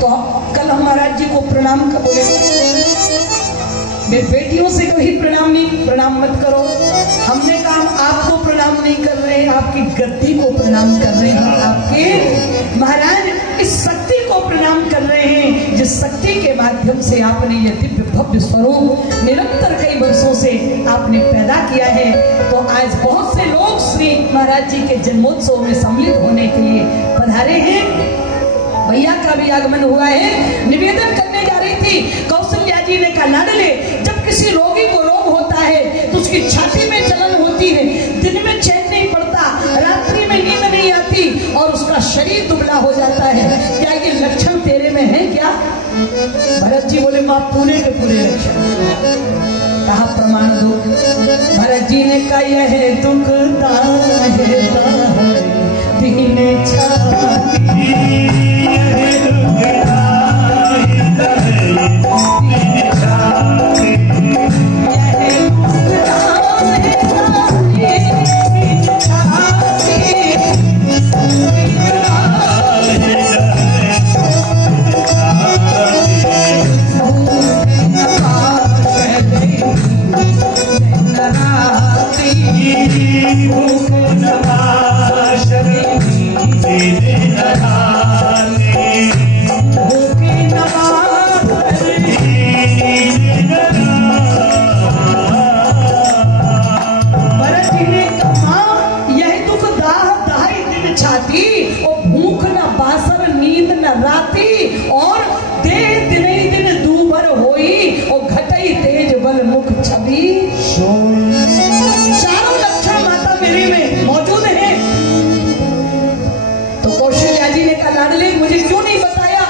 तो कल हम महाराज जी को प्रणाम कर बोले, मेरी बेटियों से कभी प्रणाम मत करो। हमने कहा आपको प्रणाम नहीं कर रहे, आपकी गद्दी को प्रणाम कर रहे हैं, आपके महाराज इस शक्ति को प्रणाम कर रहे हैं, जिस शक्ति के माध्यम से आपने ये दिव्य भव्य स्वरूप निरंतर कई वर्षों से आपने पैदा किया है। तो आज बहुत से लोग श्री महाराज जी के जन्मोत्सव में सम्मिलित होने के लिए पधारे हैं। भैया का भी आगमन हुआ है। निवेदन करने जा रही थी, कौशल्या जी ने कहा लाडले, जब किसी रोगी को रोग होता है तो उसकी छाती में जलन होती है, दिन में चैन नहीं पड़ता, रात्रि में नींद नहीं आती और उसका शरीर दुबला हो जाता है, क्या ये लक्षण तेरे में है क्या? भरत जी बोले मां पूरे के पूरे लक्षण। कहा प्रमाण दो। भरत जी ने कहा यह दुख दीन छाती और देह दिन ही दिन दूभर होई और घटई तेज बल मुख छवि। चारों लक्षण माता मेरी में मौजूद है। तो कौशल्या जी ने कहा लाडले मुझे क्यों नहीं बताया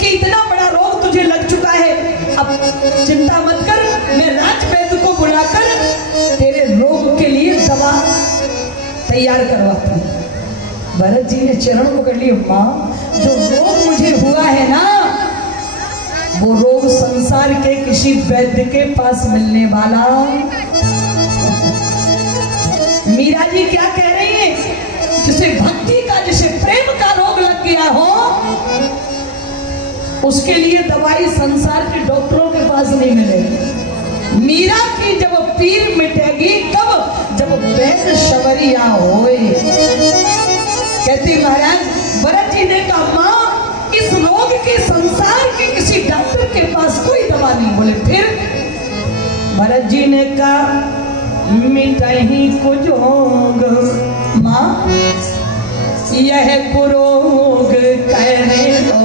कि इतना बड़ा रोग तुझे लग चुका है? अब चिंता मत कर, मैं राज वैद्य को बुलाकर तेरे रोग के लिए दवा तैयार करवाती हूँ। भरत जी ने चरण पकड़ लिए, माँ जो रोग मुझे हुआ है ना, वो रोग संसार के किसी वैद्य के पास मिलने वाला। मीरा जी क्या कह रही है? जिसे भक्ति का, जिसे प्रेम का रोग लग गया हो, उसके लिए दवाई संसार के डॉक्टरों के पास नहीं मिलेगी। मीरा की जब पीर मिटेगी कब? जब वैद्य शबरिया होए। कहती महाराज, भरत जी ने कहा मां इस रोग के संसार के किसी डॉक्टर के पास कोई दवा नहीं। बोले फिर? भरत जी ने कहा मिटाही कुछ रोग मां, यह कुरोग कहने दो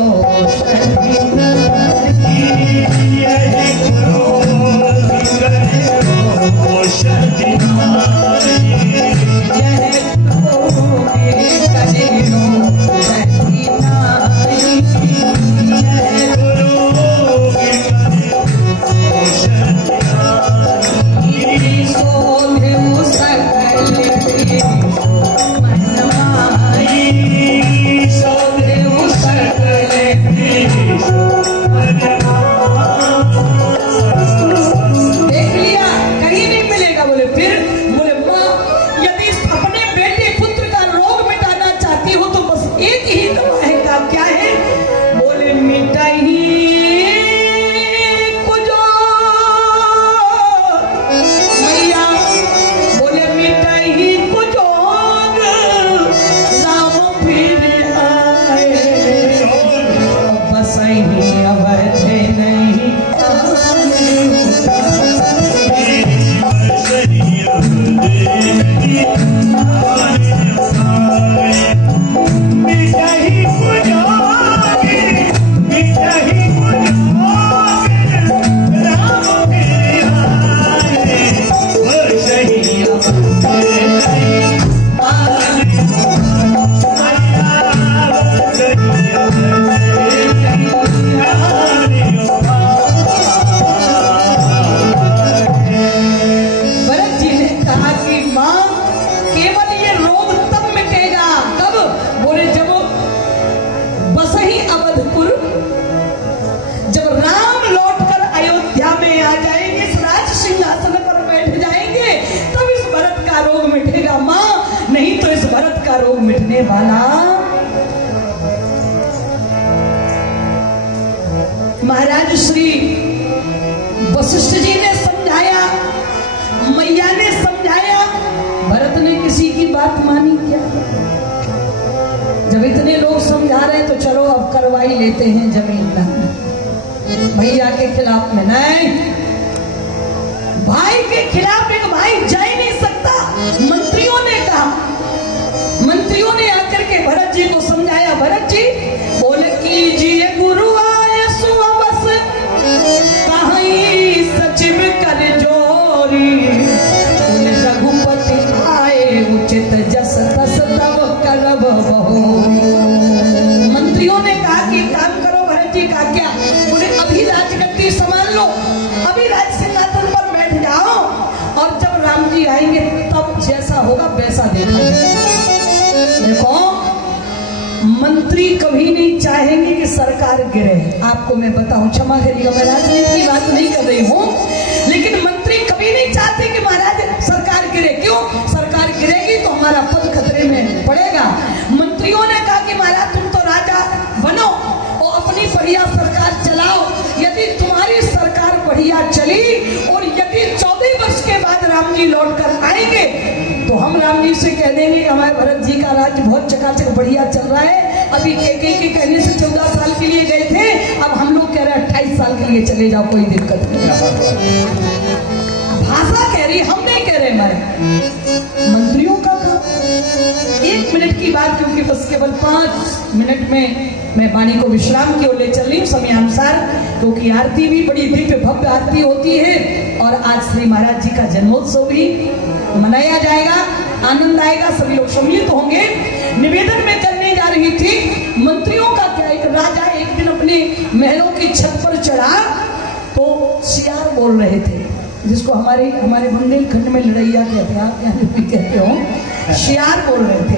मिटने वाला महाराज श्री वशिष्ठ जी ने समझाया, मैया ने समझाया, भरत ने किसी की बात मानी क्या? जब इतने लोग समझा रहे तो चलो अब करवाई लेते हैं जमीन दान। भैया के खिलाफ में नहीं, भाई के खिलाफ एक भाई जा ही नहीं सकता। मंत्रियों ने कहा, मंत्रियों ने आकर के भरत जी को समझाया। भरत जी बोले कीजिए गुरु आए सुबस, कहीं सचिव कर जोरी, रघुपति आए उचित जस तस तब करब बहो। मंत्रियों ने कहा कि काम करो। भरत जी का क्या? बोले अभी राजगद्दी संभाल लो, अभी राज सिंहासन पर बैठ जाओ, और जब राम जी आएंगे तब जैसा होगा वैसा देखा। देखो, मंत्री कभी नहीं चाहेंगे कि सरकार गिरे। आपको मैं बताऊं, क्षमा करिएगा, मैं राजनीति की बात नहीं कर रही हूं, लेकिन मंत्री कभी नहीं चाहते कि महाराज सरकार गिरे। क्यों? सरकार गिरेगी तो हमारा पद खतरे में पड़ेगा। मंत्रियों ने कहा कि महाराज तुम तो राजा बनो और अपनी बढ़िया सरकार चलाओ। यदि तुम्हारी सरकार बढ़िया चली और यदि 14 वर्ष के बाद राम जी लौट कर आएंगे तो हम राम जी से कह देंगे कि हमारे भरत जी का राज्य बहुत चकाचक बढ़िया चल रहा है। अभी के कहने से 14 साल के लिए गए थे, अब हम लोग कह रहे हैं 28 साल के लिए चले जाओ, कोई दिक्कत नहीं। भाषा कह रही, हम नहीं कह रहे। मैं मंत्रियों का काम 1 मिनट की बात, क्योंकि बस केवल 5 मिनट में मैं वाणी को विश्राम की ओर ले चल रही हूँ समयानुसार, क्योंकि आरती भी बड़ी दिव्य भव्य आरती होती है और आज श्री महाराज जी का जन्मोत्सव भी मनाया जाएगा, आनंद आएगा, सभी लोग सम्मिलित होंगे। निवेदन में करने जा रही थी, मंत्रियों का क्या, एक राजा एक दिन अपने महलों की छत पर चढ़ा तो सियार बोल रहे थे, जिसको हमारे बुंदेलखंड में लड़ैया कहते हैं, आप यहाँ भी कहते हो, सियार बोल रहे थे।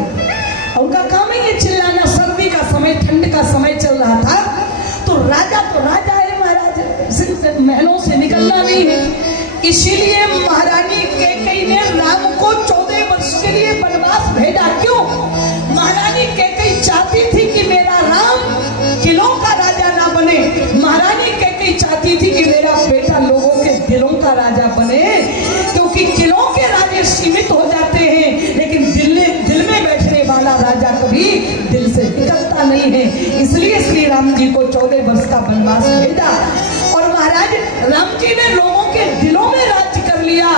उनका काम है ये चिल्लाना। सर्दी का समय, ठंड का समय चल रहा था, तो राजा है महाराज, सिर्फ महलों से निकलना नहीं है, इसीलिए महारानी कैकेयी ने राम को 14 वर्ष के लिए वनवास भेजा। क्यों? महारानी कैकेयी चाहती थी कि मेरा राम किलों का राजा ना बने, महारानी कैकेयी चाहती थी कि मेरा बेटा लोगों के दिलों का राजा बने, क्योंकि किलों के राजे सीमित हो जाते हैं, लेकिन दिल में बैठने वाला राजा कभी दिल से निकलता नहीं है। इसलिए श्री राम जी को 14 वर्ष का वनवास भेजा और महाराज राम जी ने लोगों के दिलों में राज्य कर लिया,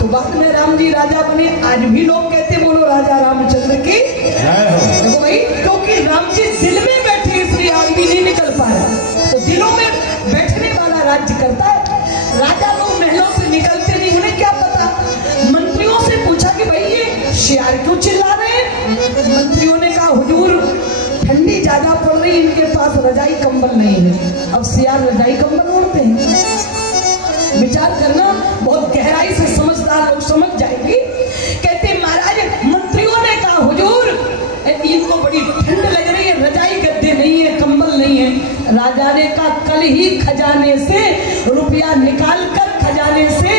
तो बाद में राम जी राजा बने। आज भी लोग कहते बोलो राजा रामचंद्र की। देखो भाई, क्योंकि राम जी दिल में बैठे, इसलिए आदमी नहीं निकल पा रहा, तो दिलों में बैठने वाला राज्य करता है। राजा लोग महलों से निकलते नहीं, उन्हें क्या पता। मंत्रियों से पूछा कि भाई ये सियार क्यों चिल्ला रहे हैं? मंत्रियों ने कहा हुजूर ठंडी ज्यादा पड़ रही, इनके पास रजाई कंबल नहीं है। अब सियार रजाई कंबल ओढ़ते हैं। विचार करना, बहुत गहराई से समझदार लोग समझ जाएंगे। कहते महाराज, मंत्रियों ने कहा हुजूर इनको बड़ी ठंड लग रही है, रजाई गद्दे नहीं है, कंबल नहीं है। राजा ने कहा कल ही खजाने से रुपया निकाल कर, खजाने से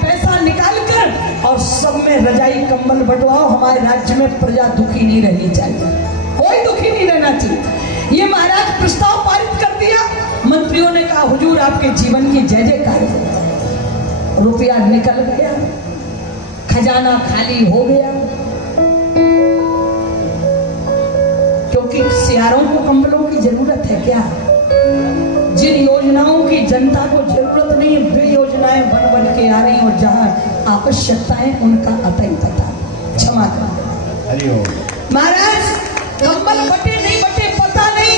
पैसा निकाल कर और सब में रजाई कंबल बंटवाओ, हमारे राज्य में प्रजा दुखी नहीं रहनी चाहिए, कोई दुखी नहीं रहना चाहिए। ये महाराज प्रस्ताव पारित कर दिया। मंत्रियों ने कहा हुजूर आपके जीवन की जय जयकार हो। रुपया निकल गया, खजाना खाली हो गया, क्योंकि सियारों को कंबलों की जरूरत है क्या? जिन योजनाओं की जनता को जरूरत नहीं है, वे योजनाएं बन के आ रही, और जहां आवश्यकताएं उनका अतः पता। क्षमा कर महाराज, कंबल बटे नहीं बटे पता नहीं।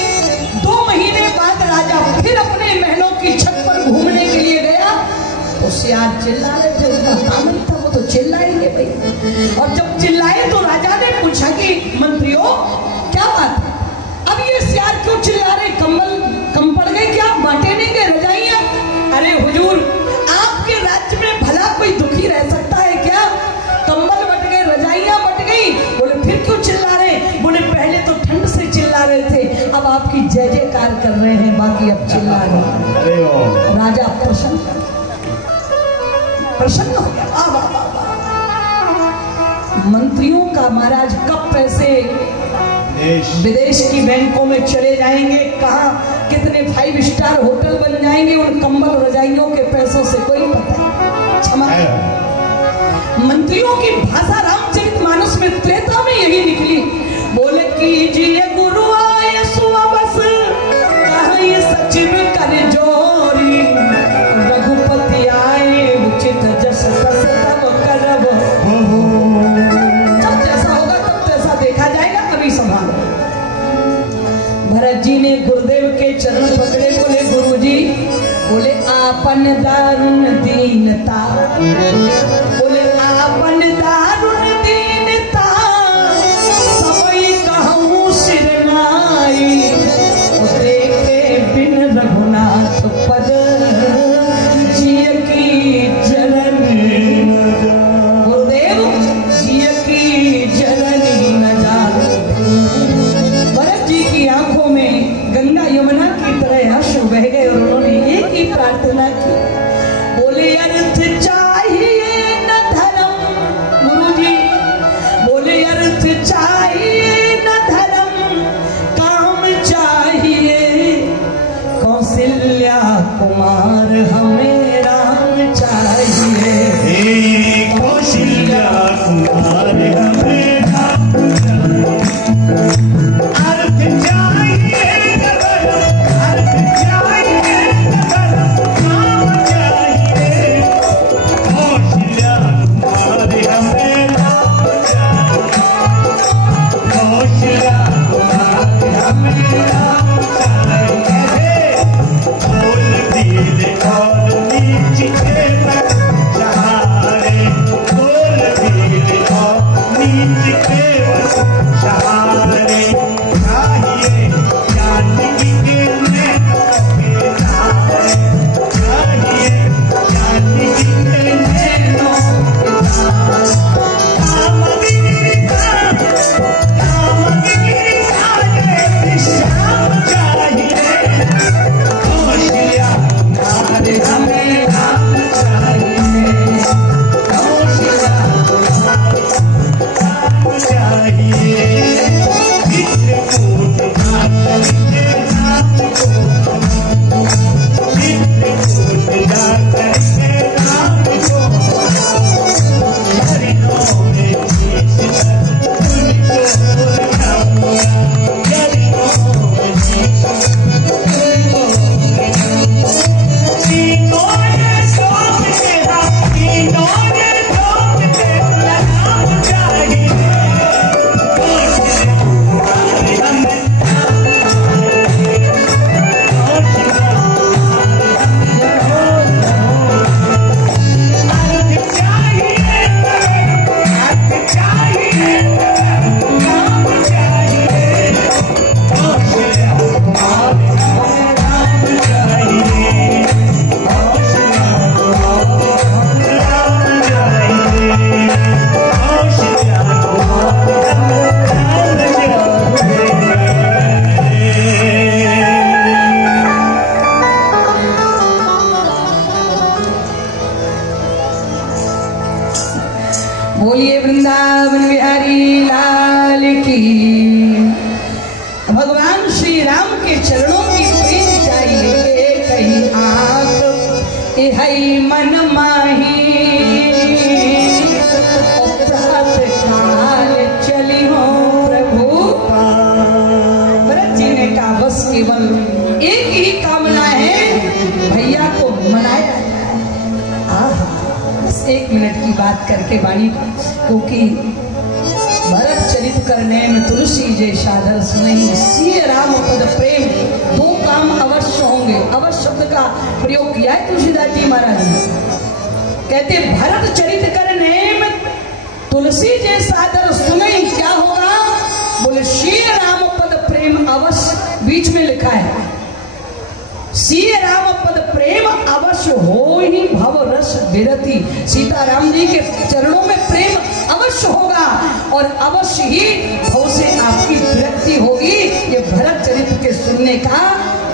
2 महीने बाद राजा फिर अपने महलों की छत पर घूमने के लिए गया, तो सियार चिल्ला रहे थे, उसका काम नहीं था, वो तो चिल्लाएंगे भाई। और जब चिल्लाए तो राजा ने पूछा कि मंत्रियों क्या बात है, अब ये सियार क्यों चिल्ला रहे? कंबल कम पड़ गए क्या? बांटे नहीं गए रजाइयां? अरे हुजूर, आपके राज्य में भला कोई दुखी रह सकता है क्या? कंबल बट गए, रजाइयां बट गई। बोले फिर क्यों चिल्ला रहे? बोले पहले तो ठंड से चिल्ला रहे थे, अब आपकी जय जयकार कर रहे हैं, बाकी अब चिल्ला रहे। राजा प्रसन्न हो गया। मंत्रियों का महाराज कब पैसे विदेश की बैंकों में चले जाएंगे, कहा कितने 5 स्टार होटल जाएंगे उन कंबल रजाइयों के पैसों से कोई पता क्षमा। मंत्रियों की भाषा रामचरितमानस में त्रेता में यही निकली, बोले कीजिए गुरु आए सुआ बस कहीं सचिव कर जोरी, रघुपति आए उचित जस तस तब करब, जब जैसा होगा तब तैसा देखा जाएगा, अभी संभालो। भरत जी ने गुरुदेव के चरण पकड़े, बोले गुरुजी, बोले आपन दारुण दीनता, बोले आपन दारुण दीनता, सबई कहूँ सिर नाई, देखे बिन रघुनाथ पद जिय की जननी, गुरुदेव जिय की जननी न जानो। भरत जी की आंखों में गंगा यमुना की तरह आंसू बह गए और उन्होंने एक ही प्रार्थना की, बोले अर्थ चाहिए न धर्म, गुरुजी बोले अर्थ चाहिए न धर्म, काम चाहिए कौशल्या कुमार हमें राम चाहिए, कौशल्या कुमार हमें राम चाहिए, अर्थ चाहिए न धर्म, अर्थ चाहिए न धर्म, काम चाहिए कौशल्या कुमार हमें राम चाहिए, कौशल्या कुमार हमें राम चाहिए, बोल दिल और नीच के सहारे, बोल दिल और नीच के सहारे, चाहिए जानकी के नैनों के तारे, चाहिए जानकी के नैनों के तारे, कामगिरी साजे श्याम चाहिए, कौशल्या कुमार हमें राम चाहिए, कौशल्या राम चाहिए, चित्रकूट जाकर के राम को, चित्रकूट जाकर के राम को, चरणों में शीश उनको लगाऊंगा, चरणों में शीश उनको इन्होंने शौक तेरा, इन्होंने शौक तेरा नाम चाहिए, कौशल्या कुमार हमें राम चाहिए, कौशल्या कुमार हमें अर्थ चाहिए, अर्थ चाहिए, काम चाहिए, कौशल्या कुमार हमें राम चाहिए, कौशल्या कुमार हमें राम चाहिए, कौशल्या कुमार हमें राम चाहिए। बोलिए वृंदावन बिहारी लाल की। भगवान श्री राम के चरणों की प्रीत चाहिए, कहीं आंख इहई मन माही, और प्रात काल चली हो प्रभु। भरत जी ने कहा बस केवल एक ही कामना है, भैया को मनाया जाए। आहा, बस 1 मिनट की बात करके वाणी, क्योंकि भरत चरित करने में तुलसी जय सादर सुनई, सिय राम पद प्रेम, 2 काम अवश्य होंगे। अवश्य शब्द का प्रयोग किया है तुलसीदास जी महाराज ने, कहते भरत चरित करने में तुलसी जय सादर सुनई, क्या होगा? बोले सिय राम पद प्रेम अवश्य, बीच में लिखा है सिय राम पद प्रेम अवश्य हो ही भव रस विरति, सीताराम जी के चरणों में प्रेम अवश्य होगा और अवश्य ही भव से आपकी विरक्ति होगी। ये भरत चरित्र के सुनने का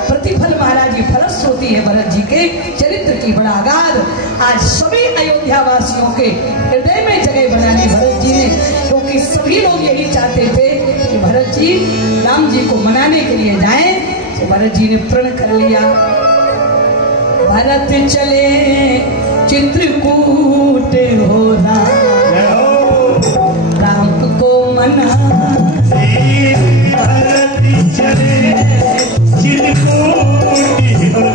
प्रतिफल महाराज जी फलश्रुति है भरत जी के चरित्र की। बड़ा आगाध आज सभी अयोध्या वासियों के हृदय में जगह बनानी भरत जी ने, क्योंकि सभी लोग यही चाहते थे कि भरत जी राम जी को मनाने के लिए जाएं। तो भरत जी ने प्रण कर लिया, भरत चले चित्रकूट हो राम को मना भरत चले चित्रकूट हो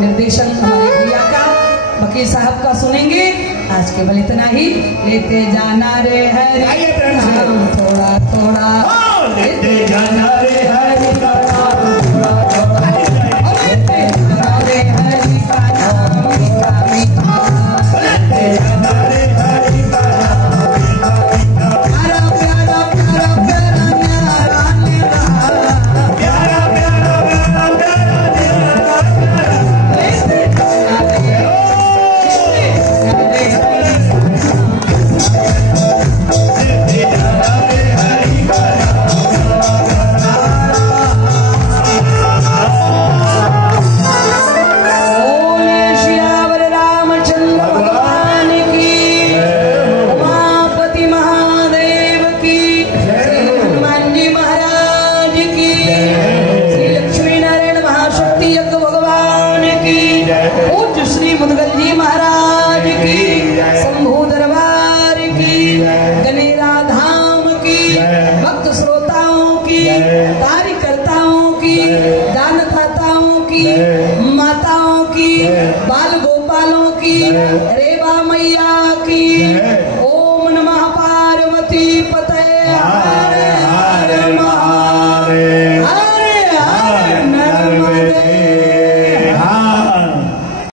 निर्देशन हमारे भैया का, वकील साहब का सुनेंगे। आज केवल इतना ही। लेते जाना रे हरि नाम थोड़ा थोड़ा, लेते जाना रे हरि का नाम थोड़ा थोड़ा, लेते जाना रे हरि का नाम मीठा मीठा, लेते जाना रे हरि का नाम मीठा मीठा, प्यारा प्यारा है।